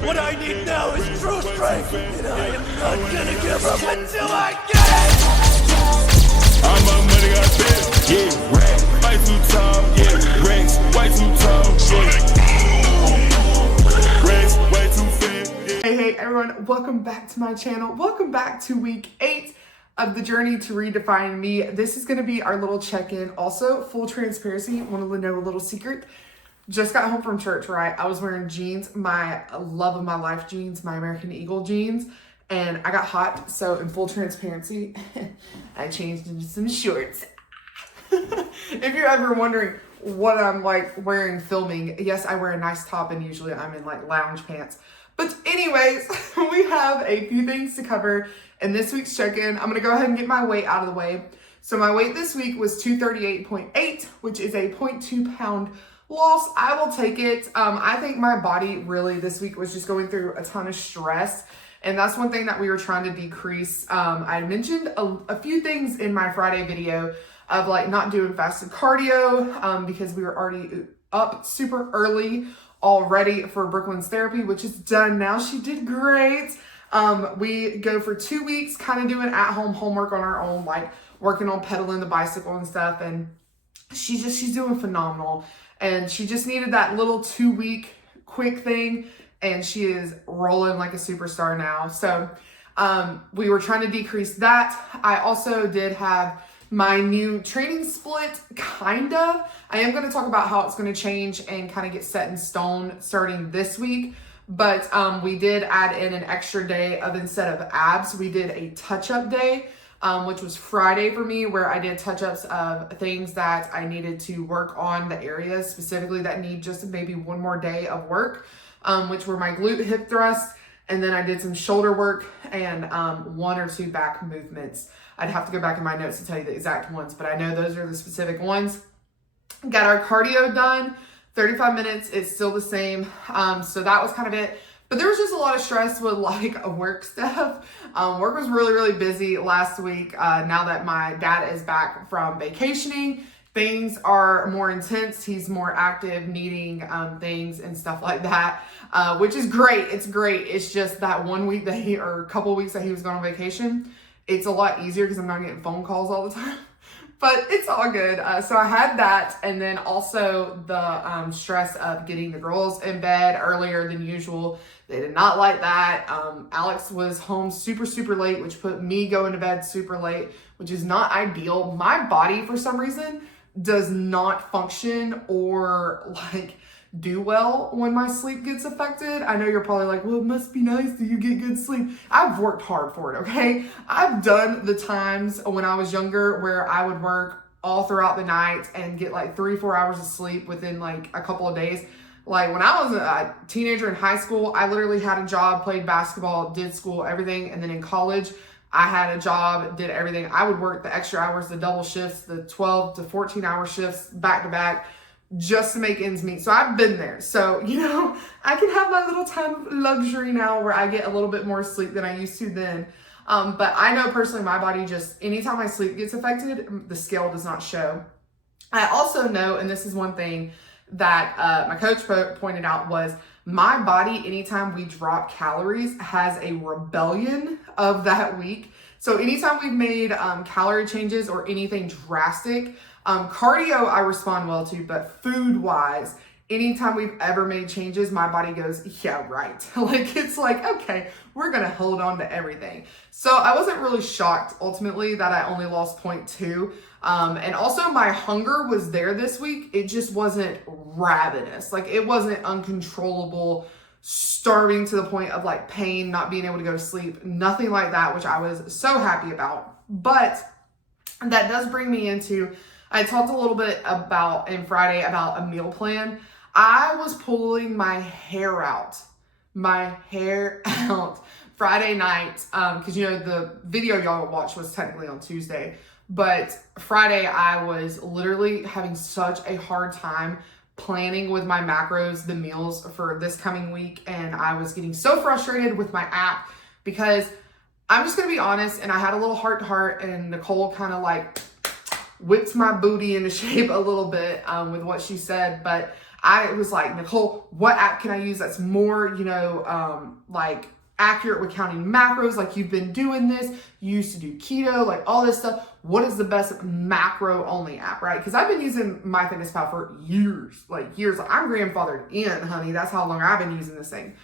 What I need now is true strength, and I am not gonna give up until I get it! All my money got spent, yeah, racks, way too tall, yeah, racks, way too tall, yeah, racks, way too thin, yeah. Hey everyone, welcome back to my channel. Welcome back to week 8 of the journey to redefine me. This is gonna be our little check-in. Also, full transparency, wanted to know a little secret. Just got home from church, right? I was wearing jeans, my love of my life jeans, my American Eagle jeans, and I got hot, so in full transparency, I changed into some shorts. If you're ever wondering what I'm like wearing filming, yes, I wear a nice top and usually I'm in like lounge pants. But anyways, we have a few things to cover in this week's check-in. I'm gonna go ahead and get my weight out of the way. So my weight this week was 238.8, which is a 0.2 pound loss. I will take it. I think my body really this week was just going through a ton of stress. And that's one thing that we were trying to decrease. I mentioned a few things in my Friday video of like not doing fasted cardio because we were already up super early already for Brooklyn's therapy, which is done now. She did great. We go for 2 weeks kind of doing at-home homework on our own, like working on pedaling the bicycle and stuff. And she's doing phenomenal. And she just needed that little 2-week quick thing. And she is rolling like a superstar now. So we were trying to decrease that. I also did have my new training split, kind of. I am going to talk about how it's going to change and kind of get set in stone starting this week. But we did add in an extra day of, instead of abs, we did a touch-up day. Which was Friday for me, where I did touch-ups of things that I needed to work on, the areas specifically that need just maybe one more day of work, which were my glute hip thrusts, and then I did some shoulder work and 1 or 2 back movements. I'd have to go back in my notes to tell you the exact ones, but I know those are the specific ones. Got our cardio done, 35 minutes, it's still the same, so that was kind of it. But there was just a lot of stress with like work stuff. Work was really busy last week. Now that my dad is back from vacationing, things are more intense. He's more active, needing things and stuff like that, which is great. It's great. It's just that 1 week that or a couple of weeks that he was going on vacation, it's a lot easier because I'm not getting phone calls all the time. But it's all good. So I had that, and then also the stress of getting the girls in bed earlier than usual. They did not like that. Alex was home super late, which put me going to bed super late, which is not ideal. My body, for some reason, does not function or like do well when my sleep gets affected. I know you're probably like, well, it must be nice that you get good sleep. I've worked hard for it, okay? I've done the times when I was younger where I would work all throughout the night and get like 3-4 hours of sleep within like a couple of days. Like when I was a teenager in high school, I literally had a job, played basketball, did school, everything. And then in college, I had a job, did everything. I would work the extra hours, the double shifts, the 12 to 14 hour shifts back to back, just to make ends meet. So I've been there. So, you know, I can have my little time of luxury now where I get a little bit more sleep than I used to then. But I know personally my body just, anytime my sleep gets affected, the scale does not show. I also know, and this is one thing that my coach pointed out, was my body, anytime we drop calories, has a rebellion of that week. So anytime we've made calorie changes or anything drastic, cardio I respond well to, but food-wise, anytime we've ever made changes, my body goes, yeah, right. Like, it's like, okay, we're gonna hold on to everything. So I wasn't really shocked, ultimately, that I only lost 0.2. And also my hunger was there this week. It just wasn't ravenous. Like, it wasn't uncontrollable, starving to the point of like pain, not being able to go to sleep, nothing like that, which I was so happy about. But that does bring me into, I talked a little bit about in Friday about a meal plan. I was pulling my hair out Friday night, because you know the video y'all watched was technically on Tuesday, but Friday I was literally having such a hard time planning with my macros, the meals for this coming week, and I was getting so frustrated with my app because I'm just gonna be honest, and I had a little heart to heart, and Nicole kind of like whipped my booty into shape a little bit with what she said, but I was like, Nicole, what app can I use that's more, like accurate with counting macros? Like, you've been doing this, you used to do keto, like all this stuff. What is the best macro only app, right? Because I've been using MyFitnessPal for years, like years. I'm grandfathered in, honey. That's how long I've been using this thing.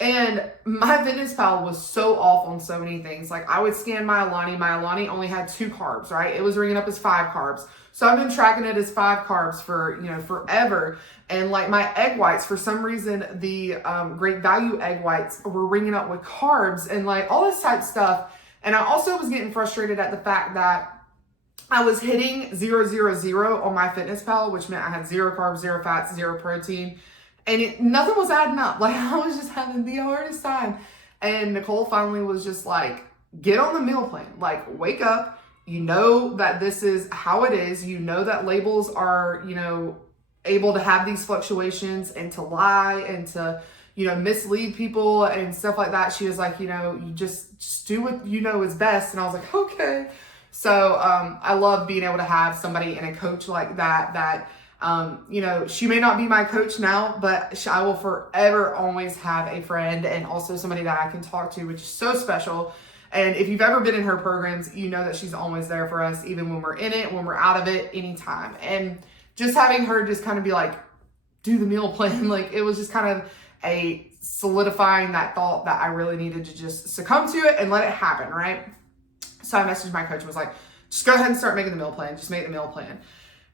And MyFitnessPal was so off on so many things. Like, I would scan my Alani. My Alani only had 2 carbs, right? It was ringing up as 5 carbs. So I've been tracking it as 5 carbs for, forever. And like my egg whites, for some reason, the Great Value egg whites were ringing up with carbs and like all this type stuff. And I also was getting frustrated at the fact that I was hitting 0, 0, 0 on MyFitnessPal, which meant I had 0 carbs, 0 fats, 0 protein. And nothing was adding up. Like, I was just having the hardest time. And Nicole finally was just like, get on the meal plan. Like, wake up. You know that this is how it is. You know that labels are, able to have these fluctuations and to lie and to, mislead people and stuff like that. She was like, you just do what you know is best. And I was like, okay. So I love being able to have somebody and a coach like that, she may not be my coach now, but I will forever always have a friend and also somebody that I can talk to, which is so special. And if you've ever been in her programs, you know that she's always there for us, even when we're in it, when we're out of it, anytime. And just having her just kind of be like, do the meal plan, like it was just kind of a solidifying that thought that I really needed to just succumb to it and let it happen, right? So I messaged my coach and was like, just go ahead and start making the meal plan. Just make the meal plan.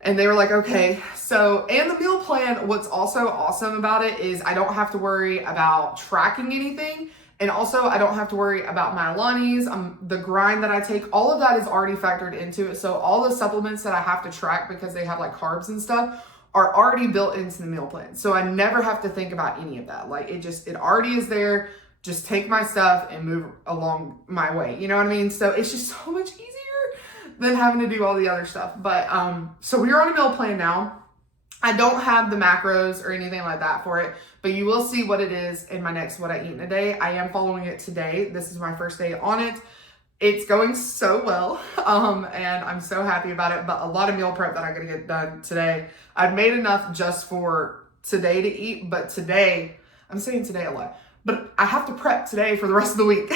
And they were like, okay. So, and the meal plan, what's also awesome about it is I don't have to worry about tracking anything. And also I don't have to worry about my Alani's, the grind that I take, all of that is already factored into it. So all the supplements that I have to track because they have like carbs and stuff are already built into the meal plan. So I never have to think about any of that. Like it already is there. Just take my stuff and move along my way. You know what I mean? So it's just so much easier than having to do all the other stuff. But so we're on a meal plan now. I don't have the macros or anything like that for it, but you will see what it is in my next What I Eat in a Day. I am following it today. This is my first day on it. It's going so well, and I'm so happy about it, but a lot of meal prep that I'm going to get done today. I've made enough just for today to eat, but today, I'm saying today a lot, but I have to prep today for the rest of the week.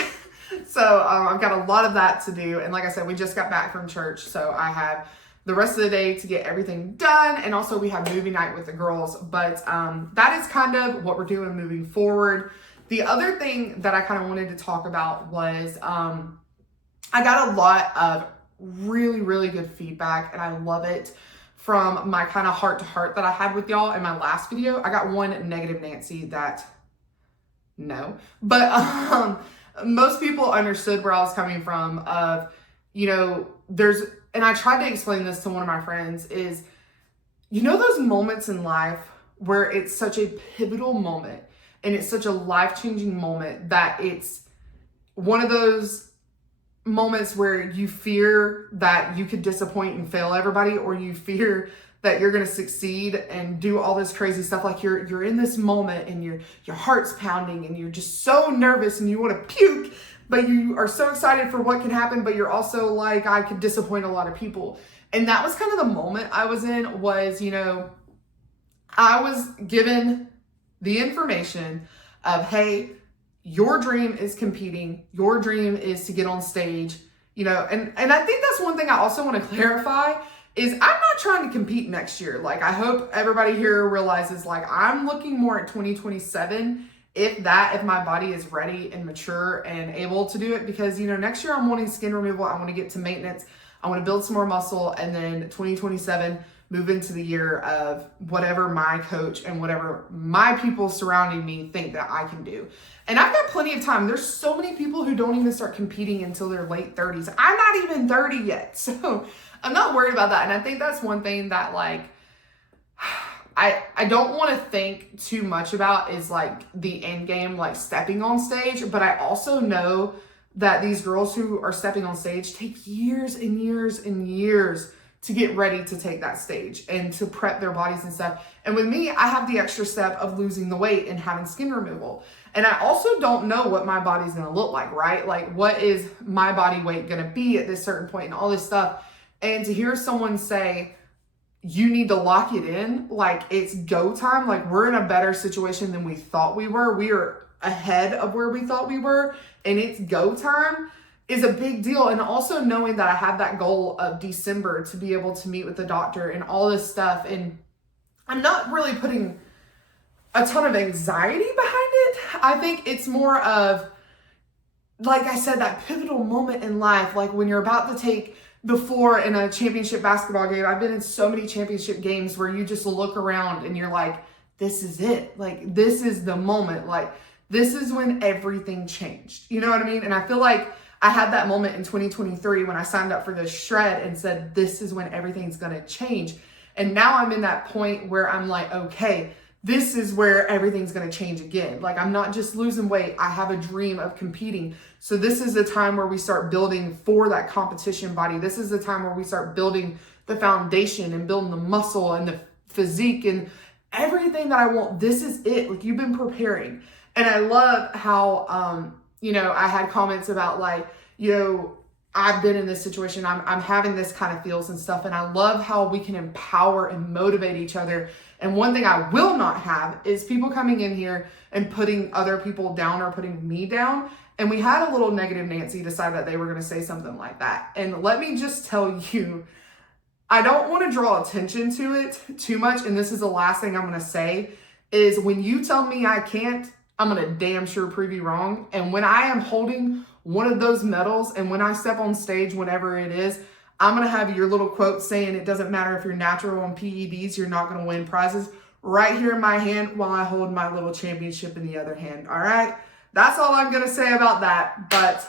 So I've got a lot of that to do. And like I said, we just got back from church. So I have the rest of the day to get everything done. And also we have movie night with the girls. But that is kind of what we're doing moving forward. The other thing that I kind of wanted to talk about was I got a lot of really, really good feedback. And I love it from my kind of heart to heart that I had with y'all in my last video. I got one negative Nancy that no. But most people understood where I was coming from of, and I tried to explain this to one of my friends is, those moments in life where it's such a pivotal moment and it's such a life-changing moment that it's one of those moments where you fear that you could disappoint and fail everybody, or you fear that you're going to succeed and do all this crazy stuff. Like you're in this moment and your heart's pounding and you're just so nervous and you want to puke, but you are so excited for what can happen. But you're also like, I could disappoint a lot of people. And that was kind of the moment I was in was, I was given the information of, hey, your dream is competing. Your dream is to get on stage, and I think that's one thing I also want to clarify is I'm not trying to compete next year. Like, I hope everybody here realizes, like, I'm looking more at 2027, if my body is ready and mature and able to do it. Because, next year I'm wanting skin removal. I want to get to maintenance. I want to build some more muscle. And then 2027, move into the year of whatever my coach and whatever my people surrounding me think that I can do. And I've got plenty of time. There's so many people who don't even start competing until their late 30s. I'm not even 30 yet. So I'm not worried about that. And I think that's one thing that, like, I don't want to think too much about is, like, the end game, like stepping on stage. But I also know that these girls who are stepping on stage take years and years and years to get ready to take that stage and to prep their bodies and stuff. And with me, I have the extra step of losing the weight and having skin removal. And I also don't know what my body's going to look like, right? Like, what is my body weight going to be at this certain point and all this stuff. And to hear someone say, you need to lock it in. Like, it's go time. Like, we're in a better situation than we thought we were. We are ahead of where we thought we were, and it's go time is a big deal. And also knowing that I have that goal of December to be able to meet with the doctor and all this stuff. And I'm not really putting a ton of anxiety behind it. I think it's more of, like I said, that pivotal moment in life, like when you're about to take the floor in a championship basketball game. I've been in so many championship games where you just look around and you're like, this is it. Like, this is the moment. Like, this is when everything changed. You know what I mean? And I feel like I had that moment in 2023 when I signed up for this shred and said, this is when everything's going to change. And now I'm in that point where I'm like, okay, this is where everything's going to change again. Like, I'm not just losing weight. I have a dream of competing. So this is the time where we start building for that competition body. This is the time where we start building the foundation and building the muscle and the physique and everything that I want. This is it. Like, you've been preparing. And I love how, I had comments about like, I've been in this situation. I'm having this kind of feels and stuff. And I love how we can empower and motivate each other. And one thing I will not have is people coming in here and putting other people down or putting me down. And we had a little negative Nancy decide that they were going to say something like that. And let me just tell you, I don't want to draw attention to it too much. And this is the last thing I'm going to say is when you tell me I can't, I'm going to damn sure prove you wrong. And when I am holding one of those medals and when I step on stage, whenever it is, I'm going to have your little quote saying it doesn't matter if you're natural on PEDs, you're not going to win prizes right here in my hand while I hold my little championship in the other hand. All right. That's all I'm going to say about that. But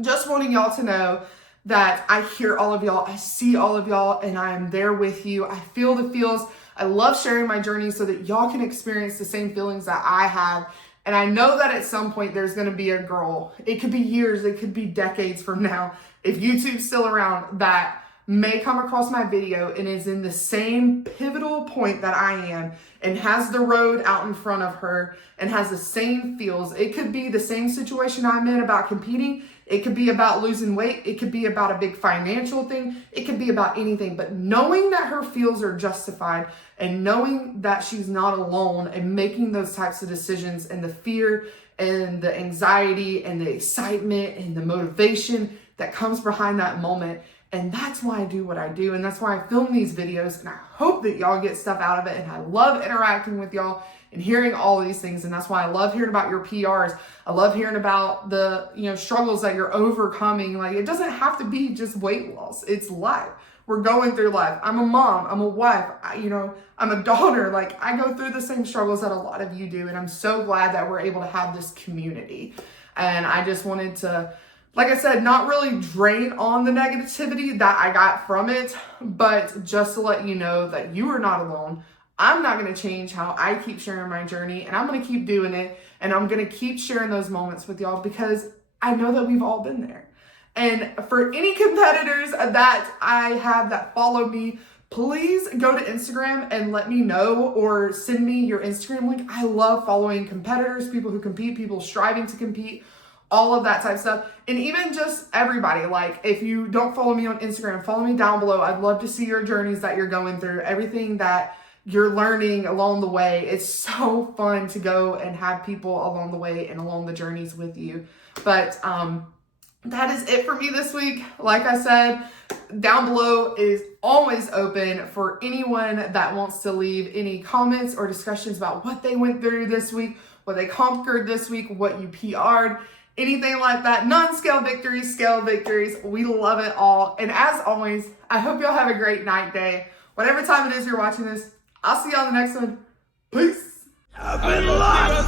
just wanting y'all to know that I hear all of y'all. I see all of y'all and I am there with you. I feel the feels. I love sharing my journey so that y'all can experience the same feelings that I have. And I know that at some point there's going to be a girl, it could be years, it could be decades from now, if YouTube's still around, that may come across my video and is in the same pivotal point that I am and has the road out in front of her and has the same feels. It could be the same situation I'm in about competing. It could be about losing weight. It could be about a big financial thing. It could be about anything. But knowing that her feels are justified and knowing that she's not alone and making those types of decisions and the fear and the anxiety and the excitement and the motivation that comes behind that moment. And that's why I do what I do. And that's why I film these videos. And I hope that y'all get stuff out of it. And I love interacting with y'all and hearing all of these things. And that's why I love hearing about your PRs. I love hearing about the, struggles that you're overcoming. Like, it doesn't have to be just weight loss. It's life. We're going through life. I'm a mom. I'm a wife. I'm a daughter. Like, I go through the same struggles that a lot of you do. And I'm so glad that we're able to have this community. And I just wanted to, like I said, not really drain on the negativity that I got from it, but just to let you know that you are not alone. I'm not going to change how I keep sharing my journey, and I'm going to keep doing it, and I'm going to keep sharing those moments with y'all because I know that we've all been there. And for any competitors that I have that follow me, please go to Instagram and let me know or send me your Instagram link. I love following competitors, people who compete, people striving to compete, all of that type of stuff. And even just everybody, like if you don't follow me on Instagram, follow me down below. I'd love to see your journeys that you're going through, everything that you're learning along the way. It's so fun to go and have people along the way and along the journeys with you. But that is it for me this week. Like I said, down below is always open for anyone that wants to leave any comments or discussions about what they went through this week, what they conquered this week, what you PR'd, anything like that. Non-scale victories, scale victories. We love it all. And as always, I hope y'all have a great night, day, whatever time it is you're watching this. I'll see y'all in the next one. Peace. I've been locked